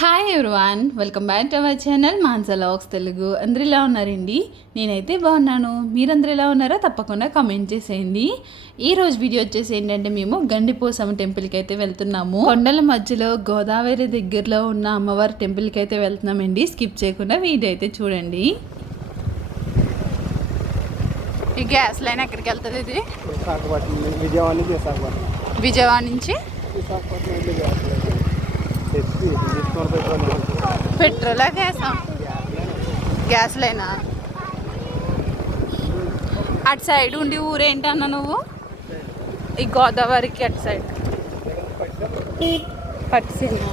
Hi everyone, welcome back to our channel Mansa vlogs Telugu. అందరు ఎలా ఉన్నారండి? నేనైతే బాగున్నాను. మీరందరూ ఎలా ఉన్నారో తప్పకుండా కామెంట్ చేసేయండి. ఈ రోజు వీడియో వచ్చేసి ఏంటంటే మేము గండిపోసమ్మ టెంపుల్కి అయితే వెళ్తున్నాము. కొండల మధ్యలో గోదావరి దగ్గరలో ఉన్న అమ్మవారి టెంపుల్కి అయితే వెళ్తున్నామండి. స్కిప్ చేయకుండా వీడియో అయితే చూడండి. ఈ గ్యాస్ లైన్ ఎక్కడికి వెళ్తుంది? ఇది విజయవాడ నుంచి పెట్రోలా గ్యాస్ లైనా? అటు సైడ్ ఉండి ఊరేంటన్నా నువ్వు? ఈ గోదావరికి అటు సైడ్ పట్టిసీనా?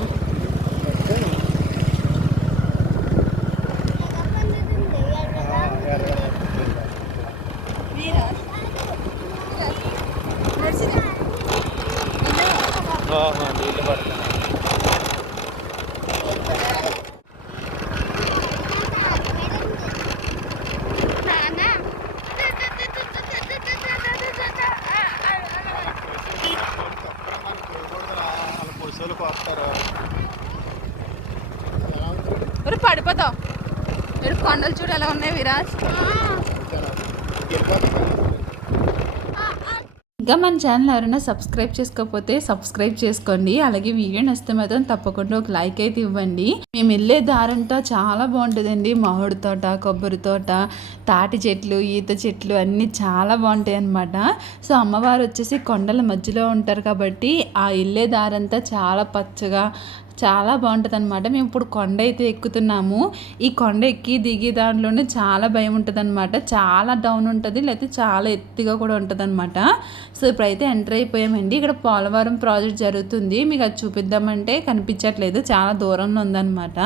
పడిపోతావు. ఇక్కడ కొండలు చూడు ఎలా ఉన్నాయి విరాజ్. ఇంకా మన ఛానల్ ఎవరైనా సబ్స్క్రైబ్ చేసుకోకపోతే సబ్స్క్రైబ్ చేసుకోండి. అలాగే వీడియో నచ్చితే మాత్రం తప్పకుండా ఒక లైక్ అయితే ఇవ్వండి. మేము వెళ్ళే దారంతా చాలా బాగుంటుందండి. మామిడి తోట, కొబ్బరి తోట, తాటి చెట్లు, ఈత చెట్లు అన్నీ చాలా బాగుంటాయి అన్నమాట. సో అమ్మవారు వచ్చేసి కొండల మధ్యలో ఉంటారు కాబట్టి ఆ వెళ్ళే దారంతా చాలా పచ్చగా చాలా బాగుంటుంది అనమాట. మేము ఇప్పుడు కొండ అయితే ఎక్కుతున్నాము. ఈ కొండ ఎక్కి దిగి దాంట్లోనే చాలా భయం ఉంటుంది అనమాట. చాలా డౌన్ ఉంటుంది, లేకపోతే చాలా ఎత్తుగా కూడా ఉంటుంది అనమాట. సో ఇప్పుడైతే ఎంటర్ అయిపోయామండి. ఇక్కడ పోలవరం ప్రాజెక్ట్ జరుగుతుంది. మీకు అది చూపిద్దామంటే కనిపించట్లేదు, చాలా దూరంలో ఉందన్నమాట.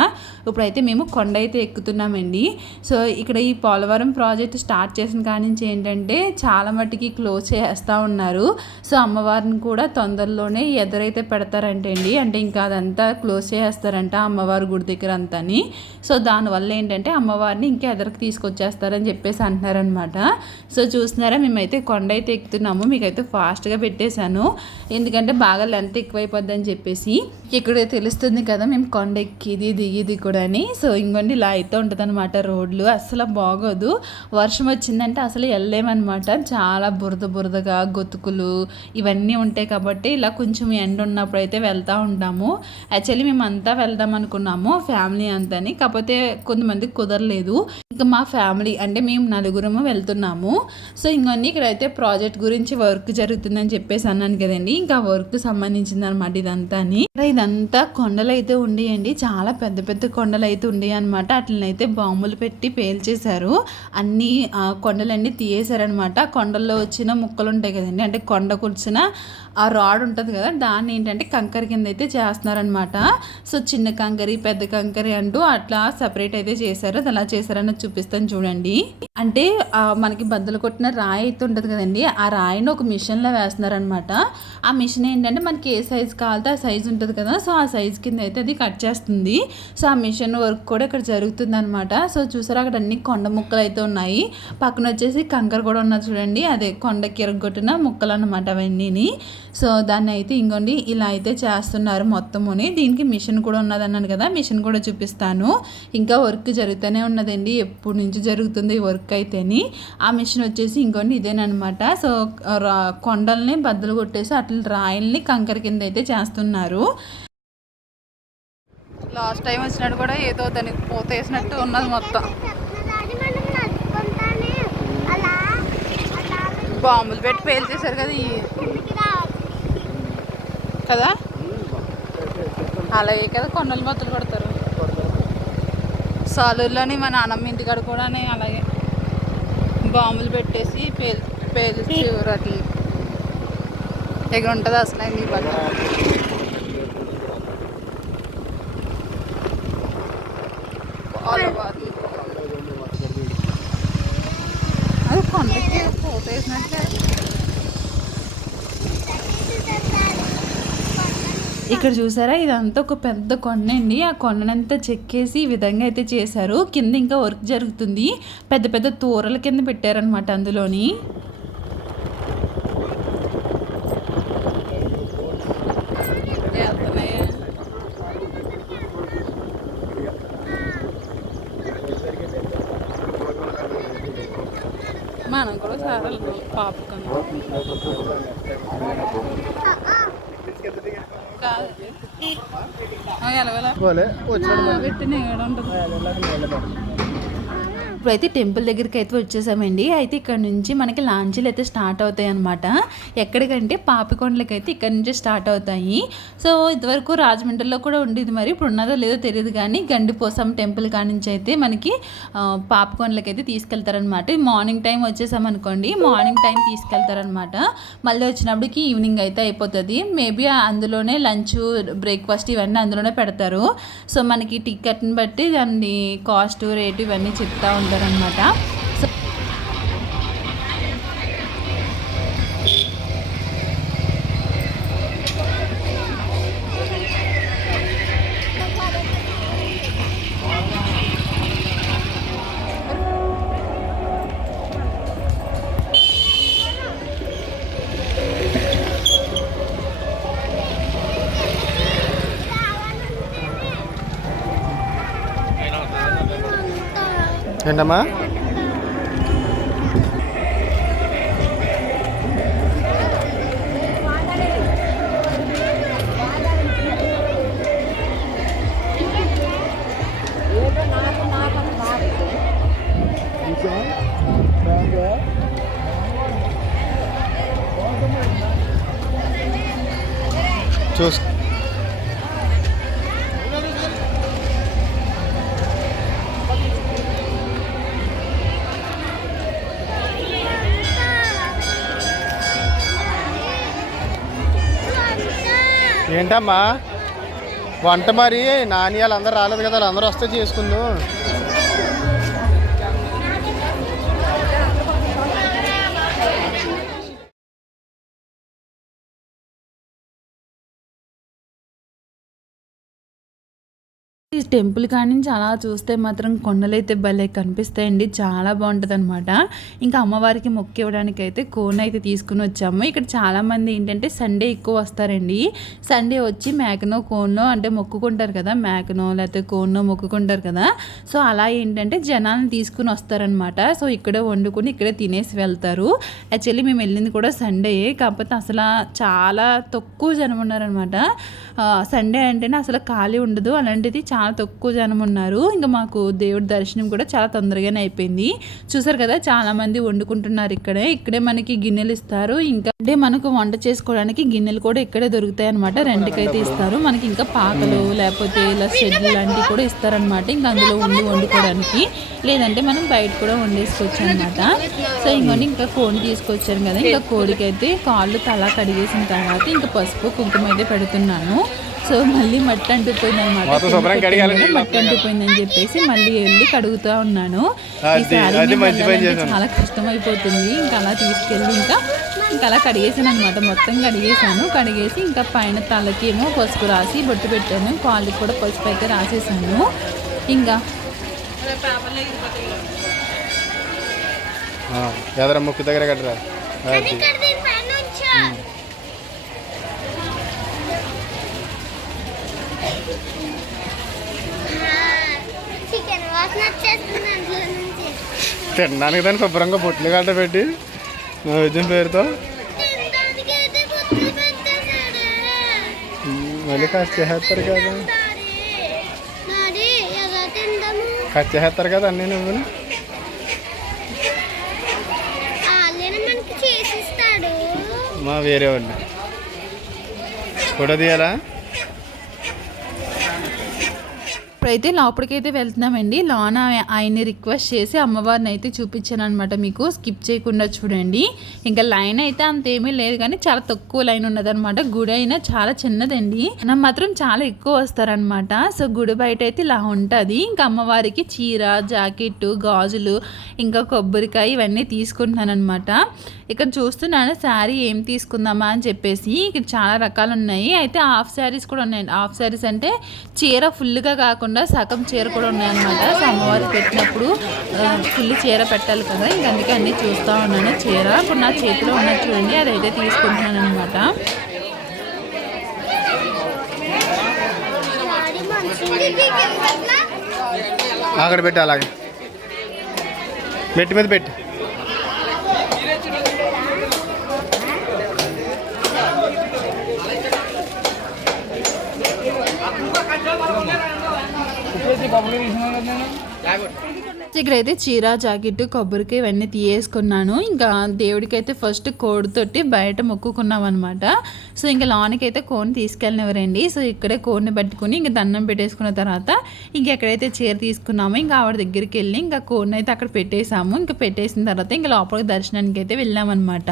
ఇప్పుడైతే మేము కొండ అయితే ఎక్కుతున్నామండి. సో ఇక్కడ ఈ పోలవరం ప్రాజెక్ట్ స్టార్ట్ చేసిన కాడి నుంచి ఏంటంటే చాలా మట్టుకి క్లోజ్ చేస్తూ ఉన్నారు. సో అమ్మవారిని కూడా తొందరలోనే ఎదురైతే పెడతారంటే అండి. అంటే ఇంకా అదంతా క్లోజ్ చేస్తారంట అమ్మవారి గుడి దగ్గర అంతని. సో దానివల్ల ఏంటంటే అమ్మవారిని ఇంకా ఎదరికి తీసుకొచ్చేస్తారని చెప్పేసి అంటున్నారనమాట. సో చూస్తున్నారా, మేమైతే కొండ అయితే ఎక్కుతున్నాము. మీకైతే ఫాస్ట్గా పెట్టేశాను, ఎందుకంటే బాగా లెంత్ ఎక్కువైపోద్ది అని చెప్పేసి. ఇక్కడ తెలుస్తుంది కదా మేము కొండ ఎక్కిది దిగిది కూడా అని. సో ఇంకొండి ఇలా అయితే ఉంటుంది అనమాట. రోడ్లు అసలు బాగోదు, వర్షం వచ్చిందంటే అసలు వెళ్ళలేమన్నమాట. చాలా బురదగా గొతుకులు ఇవన్నీ ఉంటాయి కాబట్టి ఇలా కొంచెం ఎండ ఉన్నప్పుడు అయితే వెళ్తూ ఉంటాము. యాక్చువల్లీ మేము అంతా వెళ్దాం అనుకున్నాము, ఫ్యామిలీ అంతాని. కాకపోతే కొంతమందికి కుదరలేదు. ఇంకా మా ఫ్యామిలీ అంటే మేము నలుగురము వెళ్తున్నాము. సో ఇంకొన్ని ఇక్కడైతే ప్రాజెక్ట్ గురించి వర్క్ జరుగుతుందని చెప్పేసి అన్నాను కదండి. ఇంకా వర్క్ సంబంధించింది అనమాట ఇదంతా. ఇదంతా కొండలు అయితే ఉండేయండి, చాలా పెద్ద పెద్ద కొండలు అయితే ఉండేవి అనమాట. అట్లనైతే బాంబులు పెట్టి పేల్చేశారు. అన్ని కొండలన్నీ తీయేశారనమాట. కొండల్లో వచ్చిన ముక్కలు ఉంటాయి కదండి, అంటే కొండ కూర్చిన ఆ రాడ్ ఉంటుంది కదా, దాన్ని ఏంటంటే కంకర కింద అయితే చేస్తున్నారనమాట. సో చిన్న కంకరి పెద్ద కంకరి అంటూ అట్లా సపరేట్ అయితే చేశారు. అది ఎలా చేశారని చూపిస్తాను చూడండి. అంటే మనకి బద్దలు కొట్టిన రాయి అయితే ఉంటుంది కదండి, ఆ రాయిని ఒక మిషన్లో వేస్తున్నారనమాట. ఆ మిషన్ ఏంటంటే మనకి ఏ సైజు కావాలితే ఆ సైజు ఉంటుంది కదా, సో ఆ సైజు కింద అయితే అది కట్ చేస్తుంది. సో ఆ మిషన్ వర్క్ కూడా ఇక్కడ జరుగుతుంది అనమాట. సో చూసారా, అక్కడ అన్ని కొండ ముక్కలు అయితే ఉన్నాయి. పక్కన వచ్చేసి కంకర కూడా ఉన్నది చూడండి, అదే కొండకి ఎరగొట్టిన ముక్కలు అనమాట అవన్నీ. సో దాన్ని అయితే ఇంకోండి ఇలా అయితే చేస్తున్నారు మొత్తముని. దీనికి మిషన్ కూడా ఉన్నది అన్నాను కదా, మిషన్ కూడా చూపిస్తాను. ఇంకా వర్క్ జరుగుతూనే ఉన్నదండి, ఎప్పటి నుంచి జరుగుతుంది ఈ వర్క్ అయితేని. ఆ మిషన్ వచ్చేసి ఇంకోండి ఇదేనమాట. సో కొండల్ని బద్దలు కొట్టేసి అట్లా రాయిల్ని కంకర కింద అయితే చేస్తున్నారు. లాస్ట్ టైం వచ్చినట్టు కూడా ఏదో దానికి పోతేసినట్టు ఉన్నది మొత్తం. బాంబులు పెట్టి పేల్చేశారు కదా కదా, అలాగే కదా కొండలు మొత్తం కొడతారు. సాలూరులోని మా నాన్నమ్మ ఇంటికాడ కూడా అలాగే బాంబులు పెట్టేసి పేల్చి అట్లా ఎక్కడ ఉంటుంది అసలు అయింది ఈ పక్క. అది కొండకి పోతేసినట్లే. ఇక్కడ చూసారా, ఇదంతా ఒక పెద్ద కొండ అండి. ఆ కొండనంతా చెక్కేసి ఈ విధంగా అయితే చేశారు. కింద ఇంకా వర్క్ జరుగుతుంది. పెద్ద పెద్ద తూరల కింద పెట్టారనమాట అందులోని. మనం కూడా చాలా పాపకం పెట్టిన ఇప్పుడైతే టెంపుల్ దగ్గరికి అయితే వచ్చేసామండి. అయితే ఇక్కడ నుంచి మనకి లాంచీలు అయితే స్టార్ట్ అవుతాయి అనమాట. ఎక్కడికంటే పాపికొండలకి అయితే ఇక్కడ నుంచి స్టార్ట్ అవుతాయి. సో ఇంతవరకు రాజమండ్రిలో కూడా ఉండేది, మరి ఇప్పుడు ఉన్నదో లేదో తెలియదు కానీ గండిపోసం టెంపుల్ కాడి నుంచి అయితే మనకి పాపికొండలకి అయితే తీసుకెళ్తారనమాట. మార్నింగ్ టైం వచ్చేసామనుకోండి, మార్నింగ్ టైం తీసుకెళ్తారనమాట. మళ్ళీ వచ్చినప్పటికి ఈవినింగ్ అయితే అయిపోతుంది. మేబీ అందులోనే లంచ్ బ్రేక్ఫాస్ట్ ఇవన్నీ అందులోనే పెడతారు. సో మనకి టికెట్ని బట్టి దాన్ని కాస్ట్ రేటు ఇవన్నీ చెప్తా ఉంటారనమాట. ఏంటమ్మా? చూసు ఏంటమ్మా వంట? మరి నాని వాళ్ళందరూ రాలేదు కదా, వాళ్ళందరూ వస్తే చేసుకుందాం. ఈ టెంపుల్ కానీ నుంచి అలా చూస్తే మాత్రం కొండలైతే భలే కనిపిస్తాయండి, చాలా బాగుంటుంది అనమాట. ఇంకా అమ్మవారికి మొక్కి ఇవ్వడానికి అయితే కోన్ అయితే తీసుకుని వచ్చాము. ఇక్కడ చాలామంది ఏంటంటే సండే ఎక్కువ వస్తారండి. సండే వచ్చి మేకనో కోన్నో అంటే మొక్కుకుంటారు కదా, మేకనో లేకపోతే కోన్నో మొక్కుకుంటారు కదా. సో అలా ఏంటంటే జనాలను తీసుకుని వస్తారనమాట. సో ఇక్కడే వండుకొని ఇక్కడే తినేసి వెళ్తారు. యాక్చువల్లీ మేము వెళ్ళింది కూడా సండే, కాకపోతే అసలు చాలా తక్కువ జనం ఉన్నారనమాట. సండే అంటేనే అసలు ఖాళీ ఉండదు, అలాంటిది చాలా తక్కువ జనం ఉన్నారు. ఇంకా మాకు దేవుడి దర్శనం కూడా చాలా తొందరగానే అయిపోయింది. చూసారు కదా, చాలా మంది వండుకుంటున్నారు. ఇక్కడే మనకి గిన్నెలు ఇస్తారు. ఇంకా అంటే మనకు వంట చేసుకోవడానికి గిన్నెలు కూడా ఇక్కడే దొరుకుతాయి అనమాట. రెండుకైతే ఇస్తారు. మనకి ఇంకా పాకలు లేకపోతే ఇలా షెడ్లు లాంటివి కూడా ఇస్తారనమాట. ఇంకా అందులో వండుకోవడానికి, లేదంటే మనం బయట కూడా వండేసుకోవచ్చు అనమాట. సో ఇంకొని ఇంకా కోడి తీసుకొచ్చాను కదా, ఇంకా కోడికైతే కాళ్ళు తల కడిగేసిన తర్వాత ఇంకా పసుపు కుంకుమ అయితే పెడుతున్నాను. సో మళ్ళీ మట్టి అంటుపోయింది అనమాట. మట్టి అంటుపోయిందని చెప్పేసి మళ్ళీ వెళ్ళి కడుగుతూ ఉన్నాను. చాలా కష్టమైపోతుంది. ఇంకా అలా తీసుకెళ్ళి ఇంకా అలా కడిగేసాను అనమాట. మొత్తం కడిగేసి ఇంకా పైన తలకి ఏమో పసుపు రాసి బొట్టు పెట్టాను. కాళ్ళకి కూడా పసుపు అయితే రాసేసాను. ఇంకా ముక్కు దగ్గర కట్టరా. తినడానికి దాన్ని శుభ్రంగా బొట్లు గడ్డ పెట్టి నైవేద్యం పేరుతో మళ్ళీ కట్ చేస్తారు కదా, కట్ చేస్తారు కదా అన్నీ. నువ్వు మా వేరే వాళ్ళు ఫోటో తీయాలా? ఇప్పుడైతే లోపలికైతే వెళ్తున్నామండి. లోన ఆయన్ని రిక్వెస్ట్ చేసి అమ్మవారిని అయితే చూపించాను అనమాట. మీకు స్కిప్ చేయకుండా చూడండి. ఇంకా లైన్ అయితే అంతేమీ లేదు కానీ చాలా తక్కువ లైన్ ఉన్నదనమాట. గుడి అయినా చాలా చిన్నదండి, మనం మాత్రం చాలా ఎక్కువ వస్తారనమాట. సో గుడి బయట అయితే ఇలా ఉంటుంది. ఇంకా అమ్మవారికి చీర, జాకెట్, గాజులు, ఇంకా కొబ్బరికాయ ఇవన్నీ తీసుకుంటున్నాను అనమాట. ఇక్కడ చూస్తున్నాను శారీ ఏం తీసుకుందామా అని చెప్పేసి. ఇక్కడ చాలా రకాలు ఉన్నాయి. అయితే హాఫ్ శారీస్ కూడా ఉన్నాయండి. హాఫ్ శారీస్ అంటే చీర ఫుల్గా కాకుండా సగం చీర కూడా ఉన్నాయన్నమాట. సో అమ్మవారికి పెట్టినప్పుడు ఫుల్ చీర పెట్టాలి కదా, ఇంక అందుకే అన్నీ చూస్తూ ఉన్నాను. చీర ఇప్పుడు నా చేతిలో ఉన్నది చూడండి, అదైతే తీసుకుంటున్నాను అనమాట. అక్కడ పెట్టి అలాగే మెట్టి మీద పెట్టి ఇక్కడైతే చీర జాకెట్ కొబ్బరికి ఇవన్నీ తీయేసుకున్నాను. ఇంకా దేవుడికి అయితే ఫస్ట్ కోడితోటి బయట మొక్కుకున్నాం అనమాట. సో ఇంకా లోనికి అయితే కోడిని తీసుకెళ్ళినవరండి. సో ఇక్కడే కోడిని పట్టుకుని ఇంకా దండం పెట్టేసుకున్న తర్వాత ఇంకెక్కడైతే చీర తీసుకున్నామో ఇంకా ఆవిడ దగ్గరికి వెళ్ళి ఇంకా కోడిని అయితే అక్కడ పెట్టేసాము. ఇంకా పెట్టేసిన తర్వాత ఇంకా లోపలికి దర్శనానికి అయితే వెళ్ళామన్నమాట.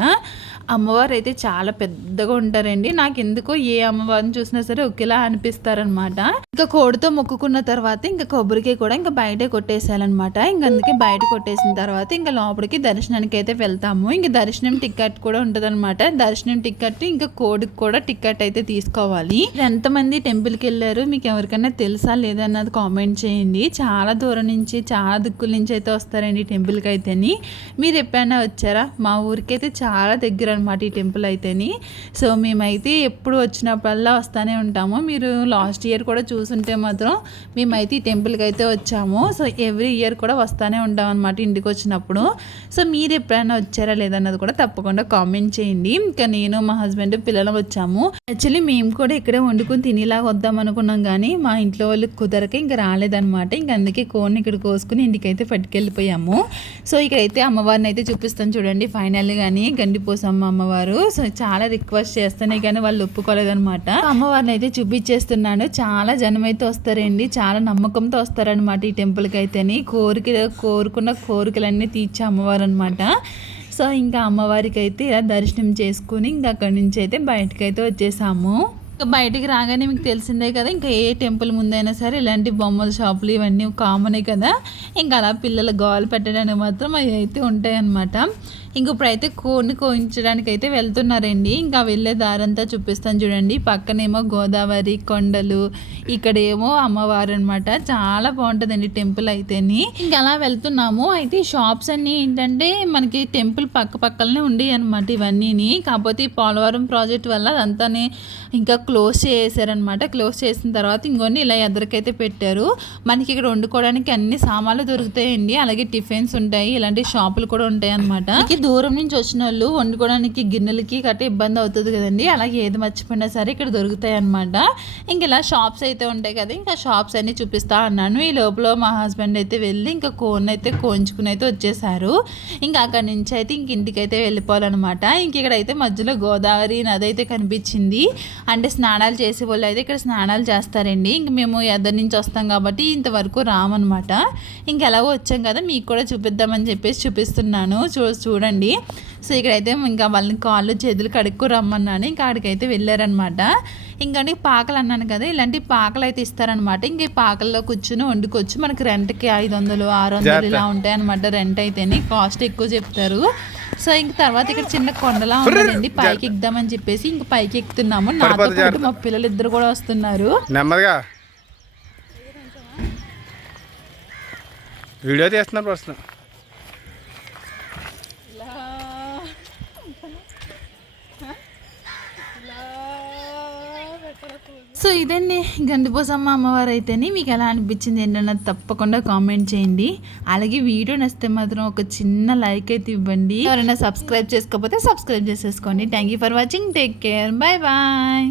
అమ్మవారు అయితే చాలా పెద్దగా ఉంటారండి. నాకు ఎందుకో ఏ అమ్మవారిని చూసినా సరే ఒకేలా అనిపిస్తారనమాట. ఇంకా కోడితో మొక్కుకున్న తర్వాత ఇంకా కొబ్బరికి కూడా ఇంకా బయటే కొట్టేసాలన్నమాట. ఇంకా అందుకే బయట కొట్టేసిన తర్వాత ఇంకా లోపలికి దర్శనానికి అయితే వెళ్తాము. ఇంకా దర్శనం టికెట్ కూడా ఉంటుంది అనమాట. దర్శనం టికెట్ ఇంకా కోడికి కూడా టికెట్ అయితే తీసుకోవాలి. ఎంతమంది టెంపుల్కి వెళ్ళారు, మీకు ఎవరికైనా తెలుసా లేదన్నది కామెంట్ చేయండి. చాలా దూరం నుంచి చాలా దిక్కుల నుంచి అయితే వస్తారండి ఈ టెంపుల్కి అయితేని. మీరు ఎప్పుడైనా వచ్చారా? మా ఊరికైతే చాలా దగ్గర అనమాట ఈ టెంపుల్ అయితేని. సో మేమైతే ఎప్పుడు వచ్చినప్పుడల్లా వస్తూనే ఉంటాము. మీరు లాస్ట్ ఇయర్ కూడా చూసుంటే మాత్రం మేమైతే ఈ టెంపుల్కి అయితే వచ్చాము. సో ఎవ్రీ ఇయర్ కూడా వస్తూనే ఉంటాం అనమాట ఇంటికి వచ్చినప్పుడు. సో మీరు ఎప్పుడైనా వచ్చారా లేదన్నది కూడా తప్పకుండా కామెంట్ చేయండి. ఇంకా నేను మా హస్బెండ్ పిల్లలు వచ్చాము. యాక్చువల్లీ మేము కూడా ఇక్కడే వండుకొని తినేలాగా వద్దాం అనుకున్నాం, కానీ మా ఇంట్లో వాళ్ళు కుదరక ఇంకా రాలేదనమాట. ఇంక అందుకే కోడిని ఇక్కడ కోసుకుని ఇంటికైతే పట్టుకెళ్ళిపోయాము. సో ఇక్కడైతే అమ్మవారిని అయితే చూపిస్తాను చూడండి. ఫైనల్ కానీ గండిపోసమ్మ అమ్మవారు. సో చాలా రిక్వెస్ట్ చేస్తానే కానీ వాళ్ళు ఒప్పుకోలేదనమాట. అమ్మవారిని అయితే చూపించేస్తున్నాను. చాలా జనం అయితే వస్తారండి, చాలా నమ్మకంతో వస్తారనమాట ఈ టెంపుల్కి అయితేని. కోరుకున్న కోరికలన్నీ తీర్చే అమ్మవారు అనమాట. సో ఇంకా అమ్మవారికి అయితే ఇలా దర్శనం చేసుకుని ఇంకా అక్కడి నుంచి అయితే బయటకు అయితే వచ్చేసాము. ఇంకా బయటికి రాగానే మీకు తెలిసిందే కదా, ఇంకా ఏ టెంపుల్ ముందైనా సరే ఇలాంటి బొమ్మల షాపులు ఇవన్నీ కామనే కదా. ఇంకా అలా పిల్లల గోలు పెట్టడానికి మాత్రం అవి అయితే ఉంటాయి అన్నమాట. ఇంక ఇప్పుడైతే కోడిని కోయించడానికి అయితే వెళ్తున్నారండి. ఇంకా వెళ్ళే దారంతా చూపిస్తాను చూడండి. పక్కనేమో గోదావరి కొండలు, ఇక్కడేమో అమ్మవారు అనమాట. చాలా బాగుంటుందండి టెంపుల్ అయితేని. ఇంకా అలా వెళ్తున్నాము. అయితే షాప్స్ అన్నీ ఏంటంటే మనకి టెంపుల్ పక్కనే ఉండేవి అనమాట ఇవన్నీని. కాకపోతే ఈ పోలవరం ప్రాజెక్ట్ వల్ల అదంతానే ఇంకా క్లోజ్ చేసారనమాట. క్లోజ్ చేసిన తర్వాత ఇంకొన్ని ఇలా ఎదురుకైతే పెట్టారు. మనకి ఇక్కడ వండుకోవడానికి అన్ని సామాన్లు దొరుకుతాయండి. అలాగే టిఫిన్స్ ఉంటాయి, ఇలాంటి షాపులు కూడా ఉంటాయి అనమాట. దూరం నుంచి వచ్చిన వాళ్ళు వండుకోవడానికి గిన్నెలకి గట్రా ఇబ్బంది అవుతుంది కదండి. అలాగే ఏది మర్చిపోయినా సరే ఇక్కడ దొరుకుతాయి అనమాట. ఇంక ఇలా షాప్స్ అయితే ఉంటాయి కదా, ఇంకా షాప్స్ అన్ని చూపిస్తా అన్నాను. ఈ లోపల మా హస్బెండ్ అయితే వెళ్ళి ఇంకా కోన్ అయితే కోయించుకుని అయితే వచ్చేసారు. ఇంకా అక్కడి నుంచి అయితే ఇంక ఇంటికి అయితే వెళ్ళిపోవాలన్నమాట. ఇంక ఇక్కడైతే మధ్యలో గోదావరి నది అయితే కనిపించింది. అంటే స్నానాలు చేసే వాళ్ళు అయితే ఇక్కడ స్నానాలు చేస్తారండి. ఇంక మేము ఎద్దరి నుంచి వస్తాం కాబట్టి ఇంతవరకు రామన్నమాట. ఇంక ఎలాగో వచ్చాం కదా, మీకు కూడా చూపిద్దామని చెప్పేసి చూపిస్తున్నాను. చూడండి. సో ఇక్కడైతే ఇంకా వాళ్ళని కాళ్ళు చేతులు కడుక్కు రమ్మన్నాను. ఇంకా ఆడికైతే వెళ్ళారనమాట. ఇంకంటే పాకలు అన్నాను కదా, ఇలాంటి పాకలు అయితే ఇస్తారనమాట. ఇంక ఈ పాకల్లో కూర్చుని వండుకోవచ్చు. మనకి రెంట్కి 500 600 ఇలా ఉంటాయి అనమాట. రెంట్ అయితేనే కాస్ట్ ఎక్కువ చెప్తారు. సో ఇంక తర్వాత ఇక్కడ చిన్న కొండలా ఉందండి, పైకి ఎక్కుదామని చెప్పేసి ఇంక పైకి ఎక్కుతున్నాము. నాతో పాటు మా పిల్లలు ఇద్దరు కూడా వస్తున్నారు. నెమ్మదిగా వీడియో తీస్తున్నారు ప్రశ్న. సో ఇదండి గండిపోసమ్మ అమ్మవారు అయితేనే. మీకు ఎలా అనిపించింది ఏంటన్నది తప్పకుండా కామెంట్ చేయండి. అలాగే వీడియో నచ్చితే మాత్రం ఒక చిన్న లైక్ అయితే ఇవ్వండి. ఎవరైనా సబ్స్క్రైబ్ చేసుకోకపోతే సబ్స్క్రైబ్ చేసేసుకోండి. Thank you for watching. Take care. Bye bye.